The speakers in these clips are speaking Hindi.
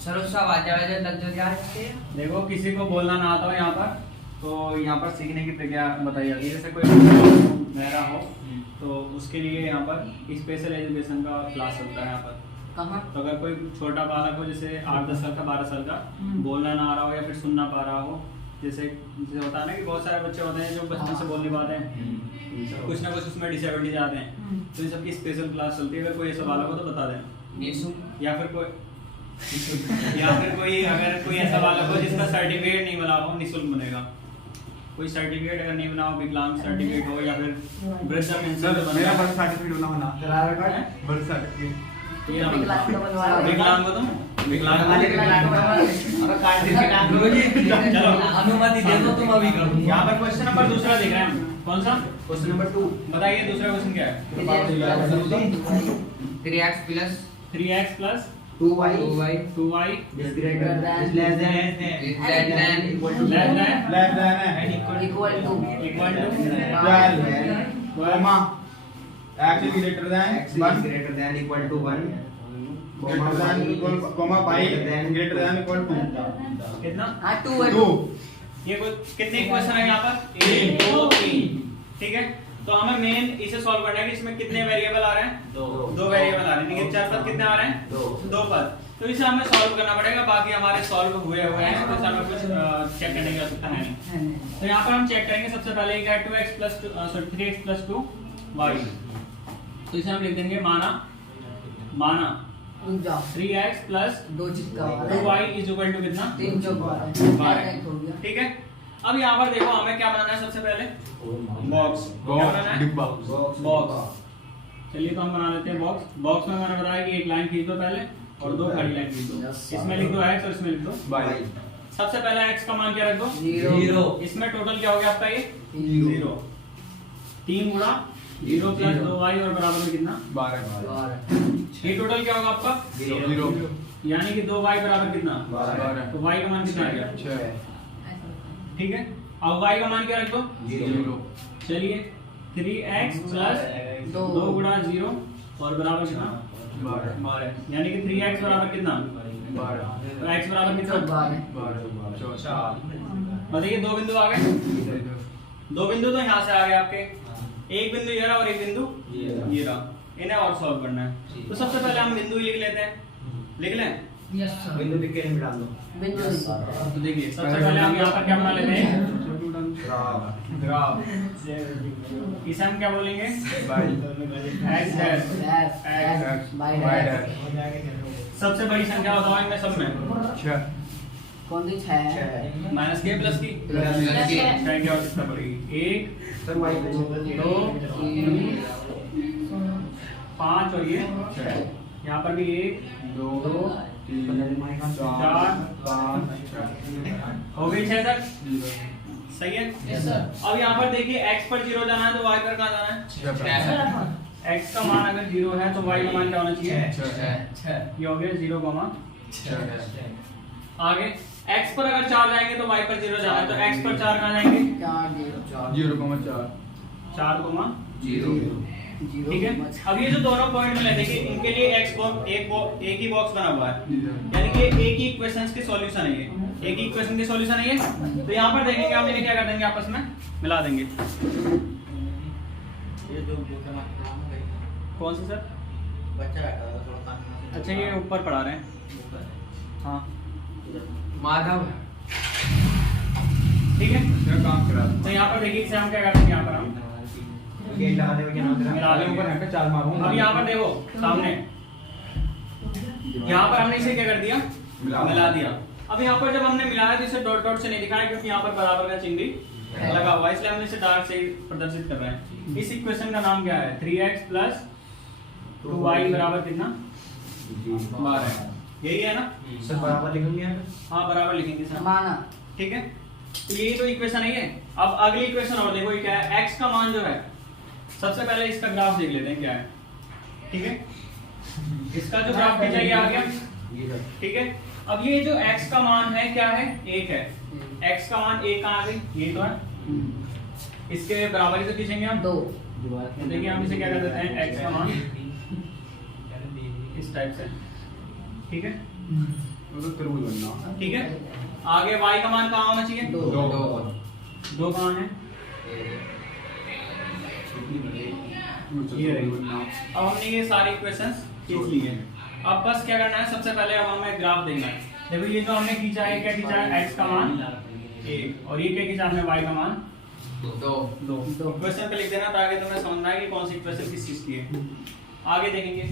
सर उसका वाजा लग जो क्या देखो किसी को बोलना ना आता हो यहाँ पर, तो यहाँ पर सीखने की प्रक्रिया बताई जाती है। जैसे कोई मेरा हो तो उसके लिए यहाँ पर स्पेशल एजुकेशन का क्लास चलता है यहाँ पर। कहाँ? तो अगर कोई छोटा बालक हो, जैसे 8-10 साल का, 12 साल का, बोलना ना आ रहा हो या फिर सुनना पा रहा हो, जैसे होता है ना कि बहुत सारे बच्चे होते हैं जो बचपन से बोल नहीं पाते हैं, कुछ ना कुछ उसमें डिसेबिलिटीज आते हैं, तो इन सबकी स्पेशल क्लास चलती है। अगर कोई ऐसा बालक हो तो बता दें। या फिर कोई अगर कोई ऐसा बालक हो जिसका सर्टिफिकेट नहीं बना हो, निःशुल्क बनेगा। कोई सर्टिफिकेट अगर नहीं बना हो, विकलांग सर्टिफिकेट हो या फिर वृद्धा पेंशन मेरा बर्थ सर्टिफिकेट बना होना, बर्थ सर्टिफिकेट ये विकलांग हो तुम, विकलांग चलो अनुमति दे दो तुम अभी करो। यहाँ पर क्वेश्चन नंबर दूसरा देख रहे हैं हम। कौन सा? क्वेश्चन नंबर 2 बताइए दूसरा क्वेश्चन क्या है? 3x plus 3x plus 2y 2y is greater than less than equal to equal to 12 comma x is greater than x is greater than equal to 1 greater than equal comma y greater than equal to कितना? 2 ये कितने क्वेश्चन है यहाँ पर? 1 2 3। ठीक है, तो हमें मेन इसे सॉल्व करना है कि इसमें कितने वेरिएबल आ रहे हैं? दो वेरिएबल आ रहे हैं। ठीक है, 4 पद कितने आ रहे हैं? 2 पद। तो इसे हमें सॉल्व करना पड़ेगा। बाकी हमारे सॉल्व हुए हैं, तो हमें कुछ चेक करने की आवश्यकता है नहीं। तो यहाँ पर हम चेक करेंगे। सबसे पहले क्या है? 3x plus 2y। तो इसे हम लिख देंगे माना 3x plus 2y is equal to कितना? 12। ठीक है, अब यहाँ पर देखो हमें क्या बनाना है। सबसे पहले बॉक्स बनाना है। बॉक्स चलिए तो हम बना लेते हैं बॉक्स में मैंने बताया कि एक लाइन खींच दो पहले और 2 खड़ी लाइन खींच दो। इसमें लिख दो x और इसमें लिख दो y। सबसे पहले x का मान क्या रख दो? 0। इसमें टोटल क्या हो गया आपका? ये 0। 3 गुणा 0 plus 2y और बराबर में कितना? 12। ये टोटल क्या होगा आपका? 0। यानी कि 2y बराबर कितना? 12। तो y का मान कितना आ गया? 6। ठीक है, अब y का मान क्या रख दो? 0। चलिए 3x plus 2 गुणा 0 और बराबर कितना? 12। यानी कि 3x बराबर कितना? 12। तो x बराबर कितना? 12। बताइए 2 बिंदु आ गए। 2 बिंदु तो यहाँ से आ गए आपके। एक बिंदु ये रहा और एक बिंदु ये रहा। इन्हें और सॉल्व करना है। तो सबसे पहले हम बिंदु लिख लेते हैं। लिख लें? Yes sir. बिंदु लिख के डाल दो। तो देखिए सबसे पहले हम यहाँ पर क्या बना लेते हैं? ग्राफ। इसे हम क्या बोलेंगे? x dash y dash. सबसे बड़ी संख्या बताओ इनमें सब में? 6। कौन सी 6? माइनस के प्लस की? संख्या और कितना बढ़ेगी? 1 2 3 5 और ये 6। यहाँ पर भी 1 2 3 4 5 6 हो गई 6 तक। सही है? Yes sir. अब यहाँ पर देखिए x पर 0 जाना है तो y पर कहाँ जाना है? x का मान अगर 0 है तो y का मान क्या होना चाहिए? 6। ये हो गया 0, 6। आगे x पर अगर 4 जाएंगे तो y पर 0 जाना है, तो x पर 4 कहाँ जाएंगे? 0,4। ठीक है, अब ये जो दोनों पॉइंट मिले देखिए इनके लिए एक ही बॉक्स बना हुआ है, यानी कि एक ही इक्वेशंस के सॉल्यूशन है। ये एक ही इक्वेशन के सॉल्यूशन है ये। तो यहाँ पर देखेंगे आप इन्हें क्या कर देंगे? आपस में मिला देंगे। ये जो कौन सी सर? बच्चा बैठा था थोड़ा काम। अच्छा ये ऊपर पढ़ा रहे हैं। हाँ माधव। ठीक है, काम करा। तो यहाँ पर देखिए इसे हम क्या करते हैं? यहाँ पर हम गेट लगा दे क्या नाम तेरा? मिला दे ऊपर पे 4 मारूंगा। अब यहाँ पर देखो सामने, यहाँ पर हमने इसे क्या कर दिया? मिला दिया। अब यहाँ पर जब हमने मिलाया तो इसे डॉट डॉट से नहीं दिखाया क्योंकि यहाँ पर बराबर का चिन्ह भी लगा हुआ है, इसलिए हमने इसे डार्क से प्रदर्शित कर रहे हैं। इस इक्वेशन का नाम क्या है? 3x plus 2y बराबर कितना? 12। यही है ना सर? बराबर लिखेंगे यहाँ? हाँ बराबर लिखेंगे सर। माना। ठीक है, तो यही तो इक्वेशन है ये। अब अगली इक्वेशन और देखो ये क्या है? x का मान जो है, सबसे पहले इसका ग्राफ देख लेते हैं क्या है। ठीक है, इसका जो ग्राफ खींचा ये आ गया। ठीक है, अब ये जो x का मान है क्या है? 1 है। x का मान 1 कहाँ आ गई? ये तो है। इसके बराबर ही तो खींचेंगे हम 2। देखिए हम इसे क्या कर देते हैं? x का मान इस टाइप से ठीक है, वो तो त्रिभुज बनना। ठीक है। आगे y का मान कहाँ होना चाहिए? 2 कहाँ है? ये रही। अब हमने ये सारे इक्वेशंस खींच लिए। अब बस क्या करना है, सबसे पहले अब हमें ग्राफ देखना है। देखो ये जो हमने खींचा है, क्या खींचा है? x का मान 1 और ये क्या खींचा हमने? y का मान 2। इक्वेशन पे लिख देना ताकि तुम्हें समझना है कि कौन सी इक्वेशन किस चीज की है। आगे देखेंगे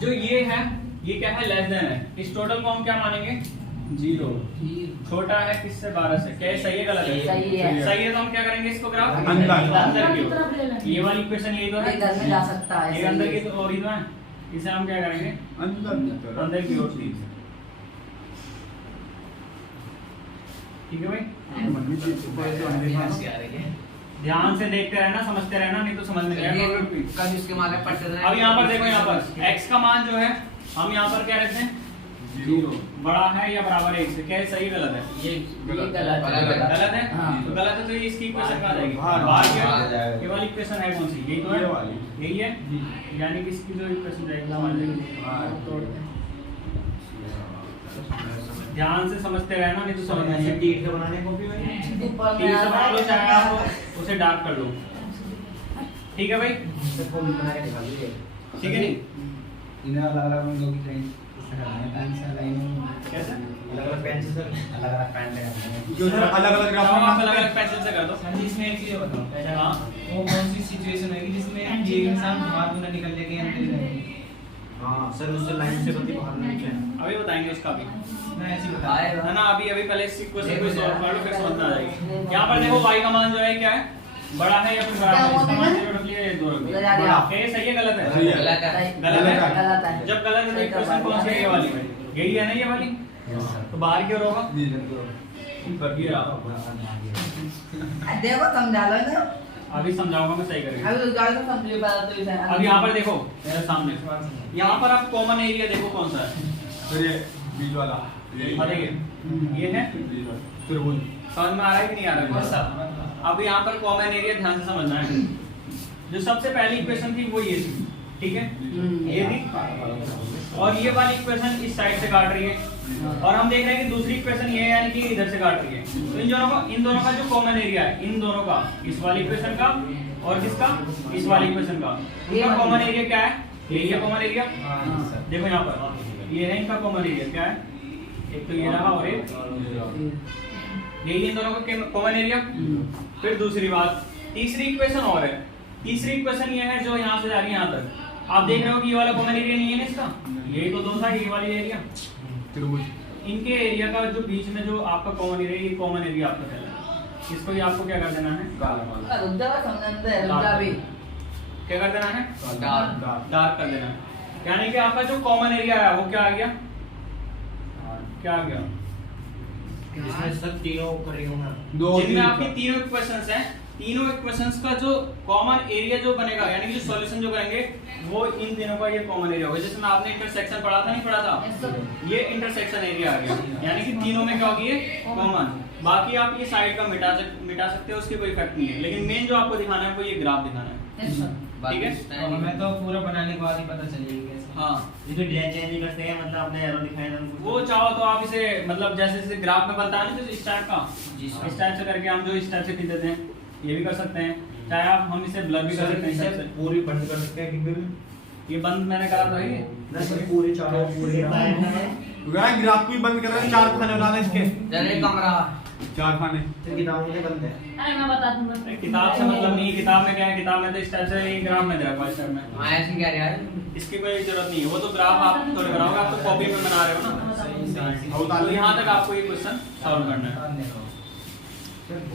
जो ये है, ये क्या है? लेस देन है। इस टोटल को हम क्या मानेंगे? 0। छोटा है किससे? 12 से। क्या सही है गलत है? सही है। सही है तो हम क्या करेंगे इसको? ग्राफ अंदर की ओर। ये वाली इक्वेशन ये तो है, इधर में जा सकता है। ये अंदर की तो और ही तो है। इसे हम क्या करेंगे? अंदर की ओर खींच। ठीक है भाई, ध्यान से देखते रहना, समझते रहना, नहीं तो समझ में नहीं आएगा। अब यहाँ पर देखो, यहाँ पर x का मान जो है हम यहाँ पर क्या रखते हैं? 0 बड़ा है या बराबर है 1 से। क्या है? सही गलत है? ये गलत है। गलत है। हाँ। तो गलत है तो ये इसकी इक्वेशन कहाँ जाएगी? बाहर बाहर। ये वाली इक्वेशन है कौन सी? यही तो है, ये वाली। यही है। यानी कि इसकी जो इक्वेशन जाएगी बाहर जाएगी। ध्यान से समझते रहना, नहीं तो समझ नहीं आएगी। टीट से बनाने को भी ऊपर में ठीक आ से बना लो, चाहे रहा है। आप उसे डार्क कर लो। ठीक है भाई, सबको बना के दिखा दीजिए। ठीक है नहीं? इन्हें अलग-अलग रंगों की ट्रेन पेंसिल लाइन कैसे? अलग-अलग पेंसिल से अलग-अलग पेन लगाते हैं। जो सर अलग-अलग ग्राफ आप में अलग-अलग पेंसिल से कर दो। सर जी, इसमें एक चीज बताओ, हाँ। वो कौन सी सिचुएशन होगी जिसमें ये इंसान बाहर ना निकल लेके अंदर ही रहेगा? हाँ सर, उससे लाइन से बत्ती बाहर नहीं निकले। अभी बताएंगे उसका भी, मैं ऐसे ही बता है ना? अभी पहले इस इक्वेशन को सॉल्व कर लो, फिर समझ में आ जाएगी। यहाँ पर देखो y का मान जो है क्या है? बड़ा है या फिर बराबर है? इसका मान 0 रख लिया, 2 रख लिया। ये सही है गलत है? सही है। गलत है। गलत है। जब गलत है तो इक्वेशन कौन सी है? ये वाली। यही है ना ये वाली? तो बाहर की ओर होगा। ये रहा। देखो समझा लो ना। अभी समझाऊंगा मैं, सही करेंगे। अभी उस गाड़ी को समझिए बात तो इसे। अब यहाँ पर देखो मेरे सामने, यहाँ पर आप कॉमन एरिया देखो कौन सा है? सर ये बीच वाला। हाँ, देखिए ये है। त्रिभुज। समझ में आ रहा है कि नहीं आ रहा है? अब यहाँ पर कॉमन एरिया ध्यान से समझना है। जो सबसे पहली इक्वेशन थी वो ये थी, ठीक है? ये थी, और ये वाली इक्वेशन इस साइड से काट रही है, और हम देख रहे हैं कि दूसरी इक्वेशन ये है, यानी कि इधर से काट रही है। तो इन दोनों का जो कॉमन एरिया है, इन दोनों का, इस वाली इक्वेशन का और किसका? इस वाली इक्वेशन का, इनका कॉमन एरिया क्या है? यही है कॉमन एरिया। देखो यहाँ पर ये है इनका कॉमन एरिया, क्या है? एक तो ये रहा और एक यही, इन दोनों का कॉमन एरिया। फिर दूसरी बात, तीसरी इक्वेशन और है। तीसरी इक्वेशन ये है जो यहाँ से जा रही है यहाँ तक। आप देख रहे हो कि ये वाला कॉमन एरिया नहीं है ना इसका, यही तो 2 था, ये वाली एरिया। त्रिभुज। इनके एरिया का जो बीच में जो आपका कॉमन एरिया, ये कॉमन एरिया आपका कहलाएगा। इसको ही आपको क्या कर देना है? रुक जा, समझते हैं, रुक जा भी। क्या कर देना है? डार्क कर देना है। यानी कि आपका जो कॉमन एरिया है वो क्या आ गया? क्या आ गया? जिसमें सब तीनों करेंगे ना। जिनमें आपकी तीनों इक्वेशंस हैं, तीनों इक्वेशंस का जो कॉमन एरिया जो बनेगा, यानी कि जो सॉल्यूशन जो करेंगे वो इन तीनों का ये कॉमन एरिया होगा। जैसे मैं आपने इंटरसेक्शन पढ़ा था, नहीं पढ़ा था? ये इंटरसेक्शन एरिया आ गया, यानी कि तीनों में क्या होगी? ये कॉमन। बाकी आप ये साइड का मिटा सकते हो, उसके कोई इफेक्ट नहीं है। लेकिन मेन जो आपको दिखाना है वो ये ग्राफ दिखाना है, ठीक है? और हमें तो पूरा बनाने के बाद ही पता चलेगी कैसे। हाँ, इसमें डिजाइन चेंज नहीं करते हैं, मतलब अपने एरो दिखाए ना उनको। वो चाहो तो आप इसे, मतलब जैसे जैसे ग्राफ में बनता है ना, जैसे इस टाइप का, जी सर। इस टाइप से करके हम जो इस टाइप से खींच देते हैं, ये भी कर सकते हैं। चाहे आप हम इसे ब्लर भी कर सकते हैं इस टाइप से। पूरी बंद कर सकते हैं कि बिल ये बंद मैंने करा था ये। नहीं, पूरे चारों पूरे ग्राफ को भी बंद कर रहे हैं, 4 खाने बना रहे हैं इसके। चले कमरा 4 खाने। किताबों में बंद है। अरे मैं बता दूंगा। किताब से मतलब नहीं, किताब में क्या है? किताब में तो इस टाइप से ही ग्राफ में दे रखा है, इस टाइप में। मैं ऐसे कह रहा है इसकी कोई जरूरत नहीं है, वो तो ग्राफ आप थोड़े बनाओगे, आप तो कॉपी में बना रहे हो ना। तो यहाँ तक आपको ये क्वेश्चन सॉल्व करना है। धन्यवाद।